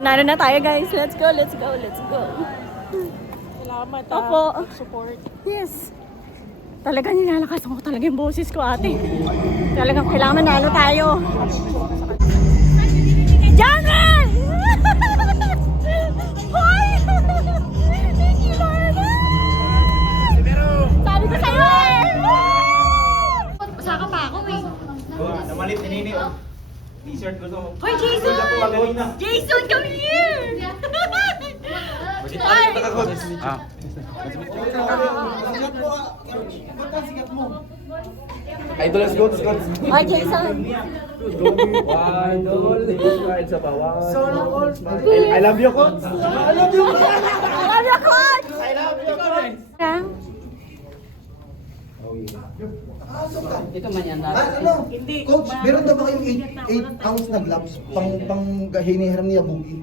Naro na tayo guys. Let's go, let's go, let's go. Salamat Opo. support. Yes. Talagang nilalakasan ko talaga yung boses ko, ate. Talagang kailangan manalo tayo. Jangan! Hoy! Thank you, Lord! Sabi ko sa'yo eh! Masaka pa ako eh. Namalit ni Nini. T-shirt ko to. Hoy, Jason! Jason, come here! Idol, let's go, let's go. Hoy, Jason! Idol, sa bawah. I love you, coach. I love you. I love you, coach! I love you, coach. Ito man yan Ano? Coach, meron daw ba kayong 8 ounce na gloves pang hinihiram niya bugi?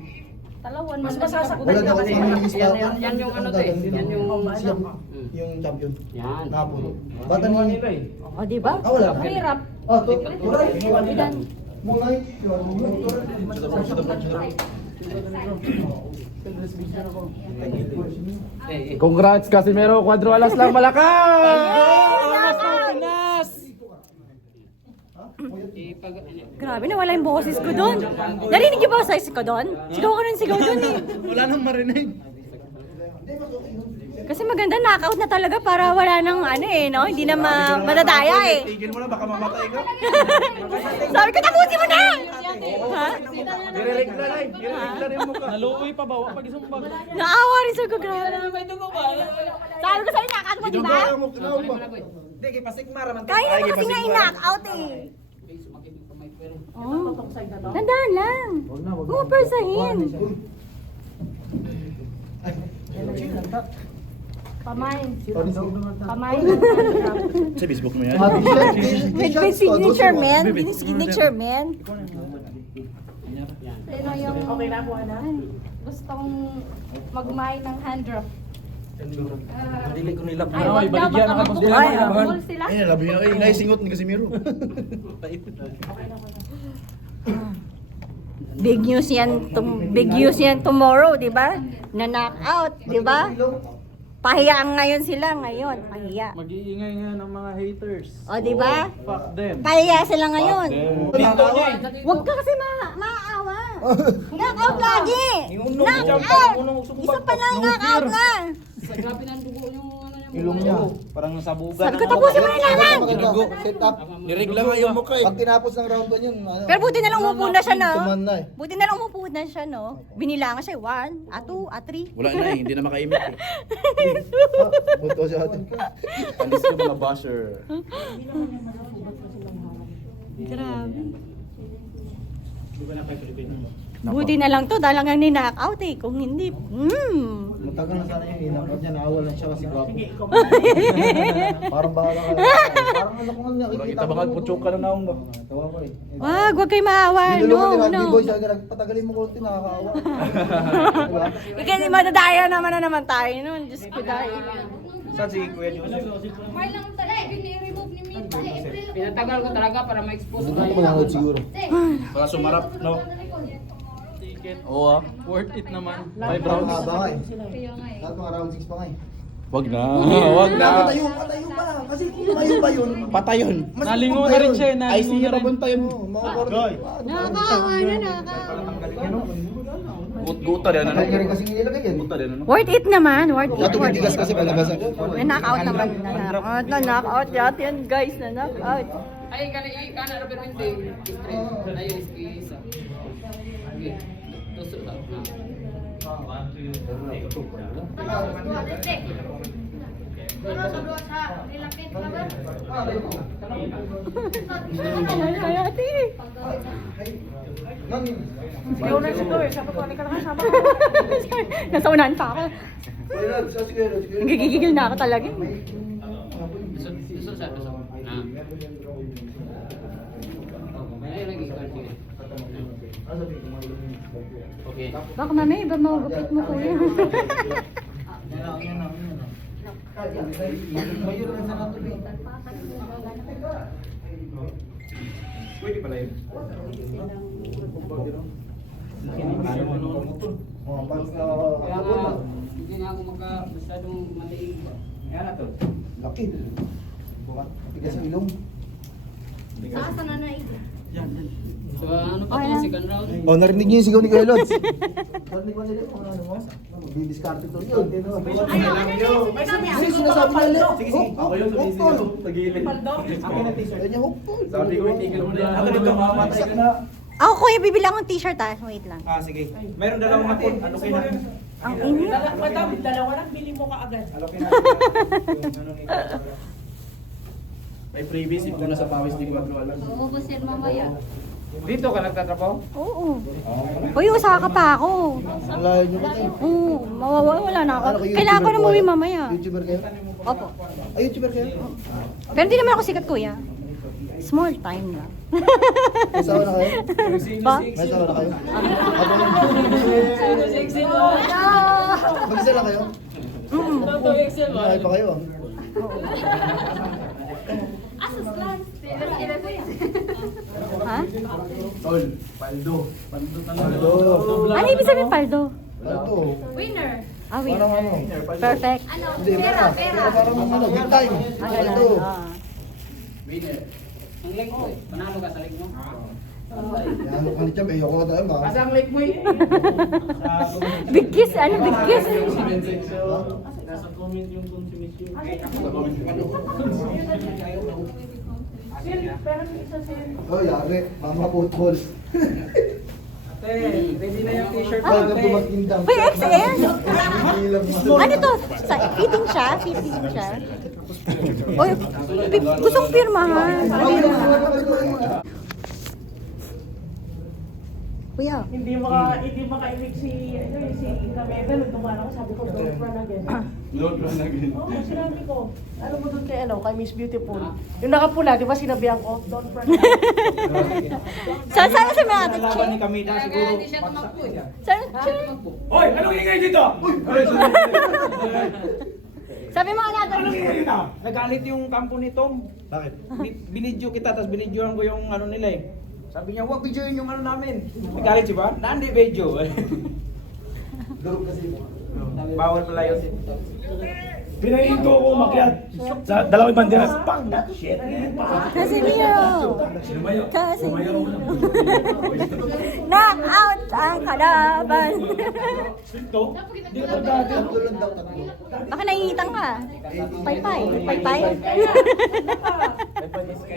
Talawan, Mas masasaktan Wala daw ka kasi kasi. yung isda. Yan yung ano to eh. Yan Yung champion. Yan. Kapon. Bata ni... O, diba? wala. Mahirap. Ah, to. Turay. Mungay. Congrats, Casimiro. 4 alas lang, Malakas! Grabe, nawala yung boses ko doon. Narinig niyo ba sa ko doon? Sigaw ko rin sigaw doon eh. Wala nang marinig. Kasi maganda, knockout na talaga para wala nang ano eh, no? Hindi na madadaya eh. Tigil mo na, baka mamatay ka. Sabi ko, tapusin mo na! Ha? Nire-regla na eh. Nire-regla rin mo ka. Naluoy pa ba? Pag isumbag. Naawa rin sa ko, grabe. Sabi ko sa'yo, knockout mo, di ba? Hindi, kay Pasigmara man. Kaya naman kasi nga i-knockout eh. Oh. Tandaan lang. Huwag mo persahin. Pamay. Pamay. Sa Facebook mo yan. With signature man. With signature man. Sino yung Okay na po, na. gustong magmay ng hand drop? Dili ko nila. Ay, wag daw, baka mabukol. Ay, Mabukol sila. Ay, labi na. Ay, naisingot ni Casimiro. Big news yan tomorrow, di ba? Na knockout, di ba? Pahiya ngayon sila ngayon, pahiya. Mag-iingay nga ng mga haters. O, di ba? Fuck them. Pahiya sila ngayon. Dito niya eh. Huwag ka kasi maaawa. Knockout lagi. Knockout. Isa pa lang knockout na. Sa grabe ng dugo yung ano niya. Ilong niya. Parang nasabugan. Sabi ko, tapusin mo na yung laban. Maganda. Set up. Niregla nga yung mukha eh. Pag tinapos ng round 1 yun, ano? Pero buti na lang umupo na siya, no? Suman na eh. Buti na lang umupo na siya, no? Binilangan siya, 1, 2, 3. Wala na eh, hindi na makaimik eh. Buto siya atin. Alis ka mga basher. Grabe. Buti na lang to, dahil lang ni-knockout eh. Kung hindi, Matagal na sana yung inakot niya. Naawalan siya kasi gwapo. Parang bahala ka lang. Parang ano kung Kurang nakikita kita baka putsok ka na naong ba? Tawa ko eh. Wag kayo maawa. Binulungan ni No, Rugby no. Boy. Sabi ka, patagalin mo konti, nakakaawa. Diba? Kasi madadaya naman na naman tayo nun. Diyos ko dahil. Saan si Kuya Joseph? Pinatagal ko talaga para ma-expose Ano tayo. ko manonood siguro. Baka sumarap, no? Oo ah. Worth it naman. 5 Parang rounds. mahaba nga eh. Dapat mga round 6 pa nga eh. Wag na. Wag na. Patayo pa. Kasi kung tumayo pa yun, Patayon. mas Nalingo na rin siya. Ay, Nalingo sige, na rin. pabuntayan mo. mga Nakakaawa na, nakakaawa. Guta din ano? Kaya rin kasi nilagay yan. Guta din ano? Worth it naman, worth it. Dato titigas kasi palabas. May knockout naman. Na knockout yan guys, na knockout. Ay, kana na pero hindi. Ayun, isa. Okay. Tusok lang. Ay, ate. Ikaw na sigaw eh. Sabi ko, ka na kasama. Nasa unahan pa ako. Nagigigil na ako talaga. Tusok sa tusok. Ayun lagi ko. Okay. Baka mamaya iba magupit mo kuya. Pwede pala yun. Oh, pag Kaya nga, hindi nga ako masyadong maliig ba. laki. Tigas sa ilong. So ano pa to, second round? Oh, narinig niyo yung sigaw ni Kuya Lods. Narinig mo nila kung ano mo? Magdi-discard ito yun. Kasi sinasabi nila. Sige, sige. Ako yun, sumisigaw. Tagilid. Ako na t-shirt. Kanya hukpol. Sabi ko, itigil mo na. Ako dito, mamamatay ka na. Ako kuya, bibili akong t-shirt Wait lang. Ah, sige. Meron dalawang hapon. Alokin na. Ang init. Madam, dalawa lang, bili mo ka agad. Alokin na. May freebies, ito na sa pawis ni Quadro alam. Umubusin mamaya. Dito ka nagtatrabaho? Oo. Uy, usaka pa ako. Alayo niyo ba kayo? Oo, wala na ako. Ano kayo, Kailangan ko na YouTuber umuwi kayo? mamaya. YouTuber kayo? Opo. Ay, YouTuber kayo? Pero hindi naman ako sikat kuya. Small time lang. May sawa na kayo? Pa? May sawa na kayo? Mag-isa lang kayo? Ay pa kayo ah. Ha? Tol, paldo. Paldo talaga. Paldo. Ano ibig sabihin paldo? Paldo. Winner. Ah, wait. Parang ano? Perfect. Ano? Hindi, Pera, pera. pera. Pero parang ano, big time. Ah, Paldo. ganun. Ah. Winner. Ang leg ko eh. Panalo ka sa leg mo. Yan, ano dyan, ayoko nga tayo ma. Asa ang lake mo eh? Big kiss, ano big kiss? Nasa comment yung consumption. Oh, yari. Mga football. Ready na yung t-shirt Welcome to Magkindam. Uy, XL! Ilang Ano to? Fitting siya? Fitting siya? Uy, gustong pirmahan. Kuya. Hindi makailig si Camega nung dumala ko, sabi ko, don't run again. Load run again. Oo, sinabi ko. Alam mo doon kay Miss Beautiful. Yung nakapula, di ba sinabihan ko, don't run again. Sana sa mga ate Laban ni Kamida Kaya siguro. hindi siya tumakbo eh. Sana Hoy, anong ingay dito? Sabi mo another. dito? Nagalit yung kampo ni Tom. Bakit? Binidyo kita, tapos binidyohan ko yung ano nila eh. Sabi niya, huwag videoin yung ano namin. Nagalit siya ba? Nandi video. Durog kasi mo. Bawal pala yun. Pinayin ko ako umakyat sa dalawang banderas. Pang! Shit! Casimiro! Casimiro! Knock out ang kalaban! Ito? Hindi ka pagdati. Durog daw tatlo. Baka nangingitang ka. Paypay. Paypay.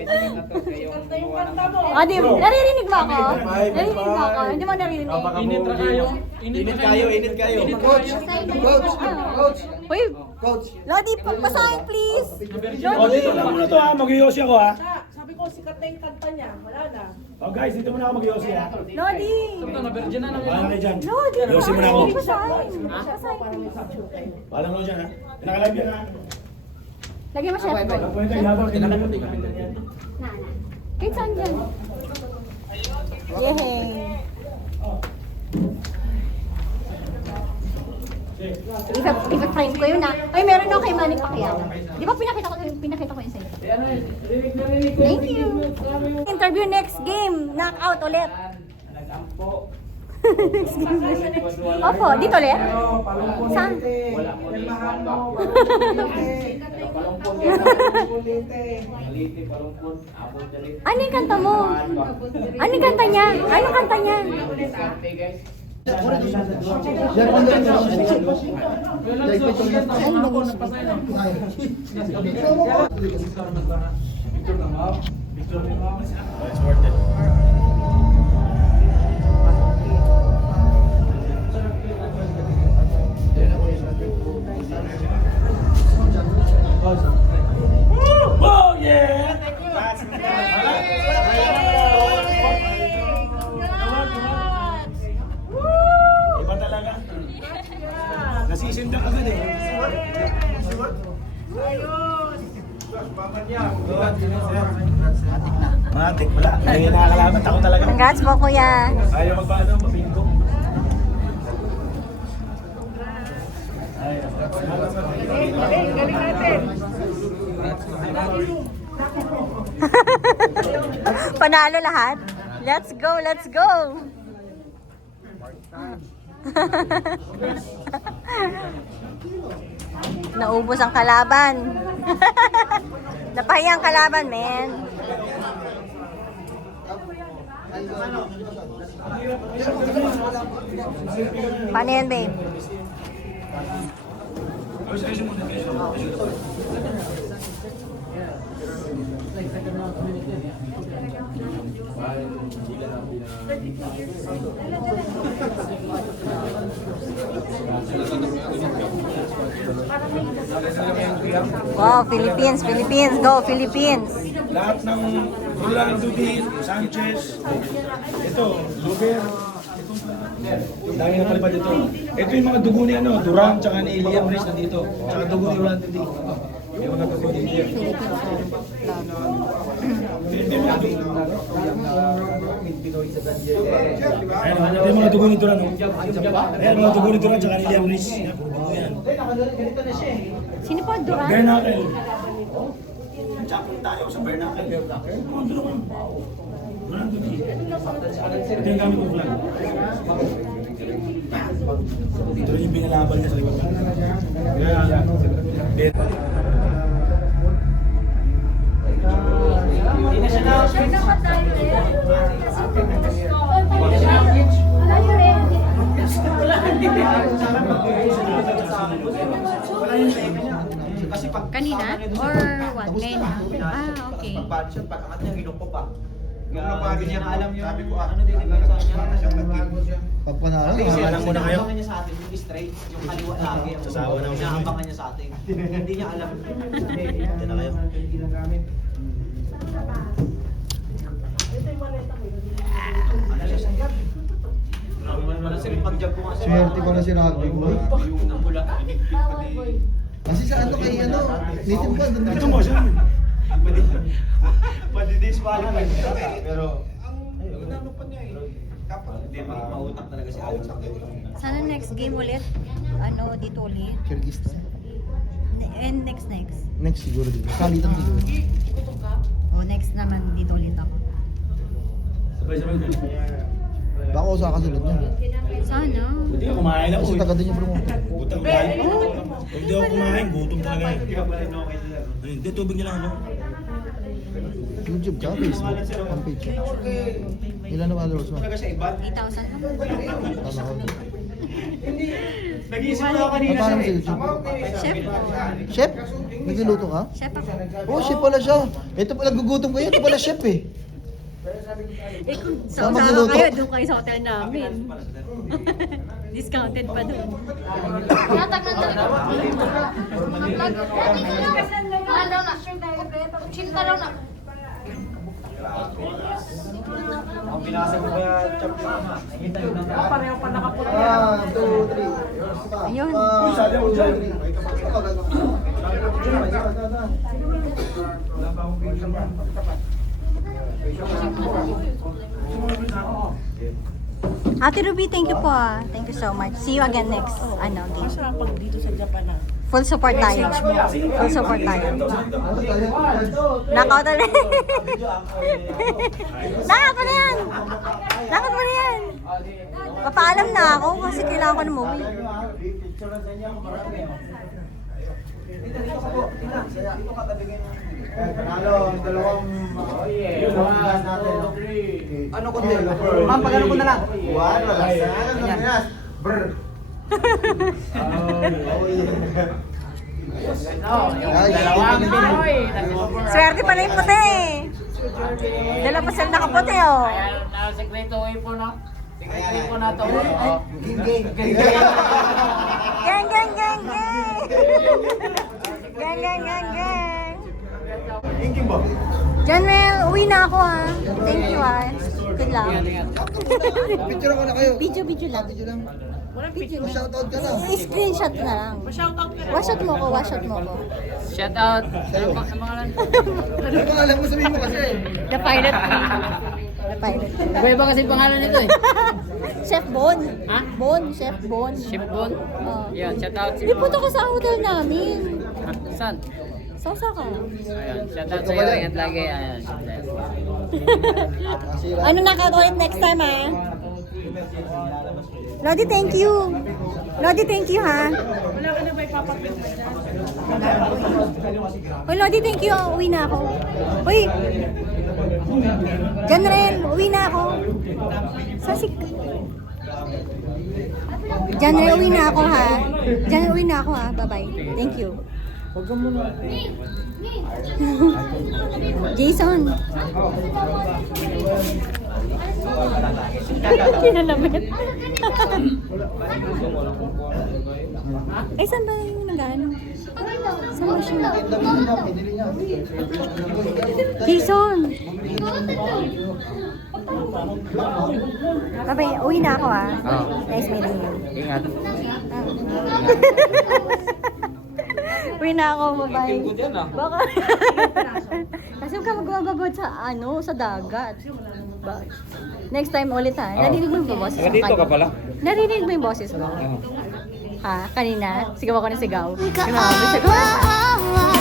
Kanta yung kanta mo. Ah, di, naririnig ba ako? Naririnig ba ako? Hindi mo naririnig. Init na kayo. Init kayo, init kayo. Coach! Coach! Coach! Uy, Coach! Lodi, papasahin please! O, dito na muna to ha. Mag-yosi ako ha. Sabi ko, sikat na yung kanta niya. Wala na. O guys, dito muna ako mag-yosi ha. Lodi! Ito na, virgin na naman. Wala kayo dyan. Lodi! Yosi muna ako. Papasahin. Wala mo dyan ha. Pinakalive yan ha. Lagyan mo chef boy. Pwede tayo laban. Kahit saan dyan? Yehey! Ipa-frame ko yun na. Ay, meron ako kay Manny Pacquiao. Di ba pinakita ko yun sa'yo? Thank you! Interview next game. Knockout ulit. Opo, dito ulit? Saan? Ano yung kanta mo? Ano yung kanta niya? Ano yung kanta niya? It's worth it. Oh yeah! Iba talaga. Nasisindak agad eh. Matik, wala. Hindi nakakalaban. Ako talaga. Congrats po, kuya. Ayaw magpaano, mabingo. Galing natin. Panalo lahat. Let's go, let's go. Naubos ang kalaban. Napahiya ang kalaban, men. Paano yan, babe? Wow, Philippines, Philippines. Go, Philippines. Lahat ng Rolando D, Sanchez, ito, Luber, dami na palipad ito. Ito yung mga dugo ni ano, Duran, tsaka ni Liam Reyes nandito. Tsaka dugo ni Rolando D. Yung mga dugo ni Liam. Ayan, ito yung mga dugo ni Duran. Oh. Ayan, mga dugo ni Duran, tsaka ni Liam Reyes. Ayan, puro dugo yan. Sino po, Duran? Bernacle. Champion tayo sa Bernacle. Ang dulo ko. Rolando D. Ito yung gamit kong flag. Ito rin yung binalaban niya sa likod. Kanina? Or what? Ngayon? Ah, okay. Pag-budget, pag-angat niya, ginok ko pa. Nung Hindi napagin niya niya, alam yung sabi ko, ano din yung sa niya. pag panalo, Alam mo na kayo? Abangan niya sa atin, yung straight, yung kaliwa lagi. Sasawa na ako sa Inaabangan niya sa atin. Hindi niya alam. Ito na kayo. swerte ko na si Rugby boy. Kasi sa ano kay ano, native ba? Doon Ito mo siya. Padidisqualify niya. Pero, ang inano pa niya eh. Kapag hindi mautak talaga si Alex. Sana next game ulit. Ano, dito ulit. Kyrgyzstan. And next. Next siguro dito. Salitan siguro. Oh, next naman dito ulit ako. Sabay-sabay din. Baka ako sa kasunod niya. Sana. Hindi ako kumain ako Kasi eh. taga din yung promoter. Butang dahil. Kung di ako kumain, gutom talaga eh. Hindi, tubig niya lang ako. YouTube ka, Facebook, ang page. Ilan na followers mo? 8,000 lang. Tama ko. Nag-iisip na ako Ah, kanina. paano mo sa YouTube? Chef? Chef? Nagluluto ka? Chef ako. Oh, chef pala siya. Ito pala gugutom kayo. Ito pala chef eh. Eh kung Saan sama magluluto? kayo, doon kayo sa hotel namin. Discounted pa doon. Natag na talaga. Mga vlog. Mahal daw na. Chinta daw na. Ang binasa ko kaya chop na. Nakikita yun na. Pareho pa nakaputi. 1, 2, 3. Ayun. Sabi ako dyan. Ate Ruby, thank you po ah. Thank you so much. See you again next game. Masarap pag dito sa Japan na. Full support tayo. Full support tayo. Knockout ulit. Knockout mo na yan. Knockout mo na yan. Papaalam na ako kasi kailangan ko na umuwi. Panalo, dalawang Ano ko din? Ma'am, pag-ano ko na lang. One, wala sa Brr. Swerte pala yung puti eh. Dala pa sila nakaputi oh. Sekreto po na. Sekreto po na to. Ging. Gang, gang, gang, gang. Gang, gang, gang, gang. Ingking ba? John Mel, uwi na ako ha. Thank you ha. Good luck. Picture ako na kayo. Video lang. Video lang. Walang picture. Shoutout ka na. I-screenshot na lang. Shoutout ka. Washot mo ko. Shout out. Ano pa ang mga Ano pangalan mo? Sabihin mo kasi. The Pilot 3. The Pilot 3. Iba-iba kasi pangalan nito eh. Chef Bon. Ha? Chef Bon. Chef Bon? Oh. Yan, shout out. Hindi punta ka sa hotel namin. Saan? Sausa ka. Ayan, shout out sa'yo. Ingat lagi. Ayan, shout out. Ano knockout ulit next time ha? Lodi, thank you. Lodi, thank you ha. Wala ka na ba ipapapirma dyan? Uy, Lodi, thank you. Uwi na ako. Uy! Janrel, uwi na ako. Sasik. Janrel, uwi na ako ha. Janrel, uwi na ako ha. Bye-bye. Thank you. Huwag ka muna. Jason. Kinalamit. Eh, saan ba yung nag-ano? Saan ba siya? Jason! Bye-bye, uwi na ako ah. Nice meeting you. Ingat. Uwi na ako, bye-bye. ko dyan ah. Baka. Kasi huwag ka magwagagod sa sa dagat. Next time ulit ha. Narinig mo yung boses ko? Dito ka pala? Narinig mo yung boses ko? Ha? Kanina? Sigaw ako ng sigaw. Grabe, sigaw.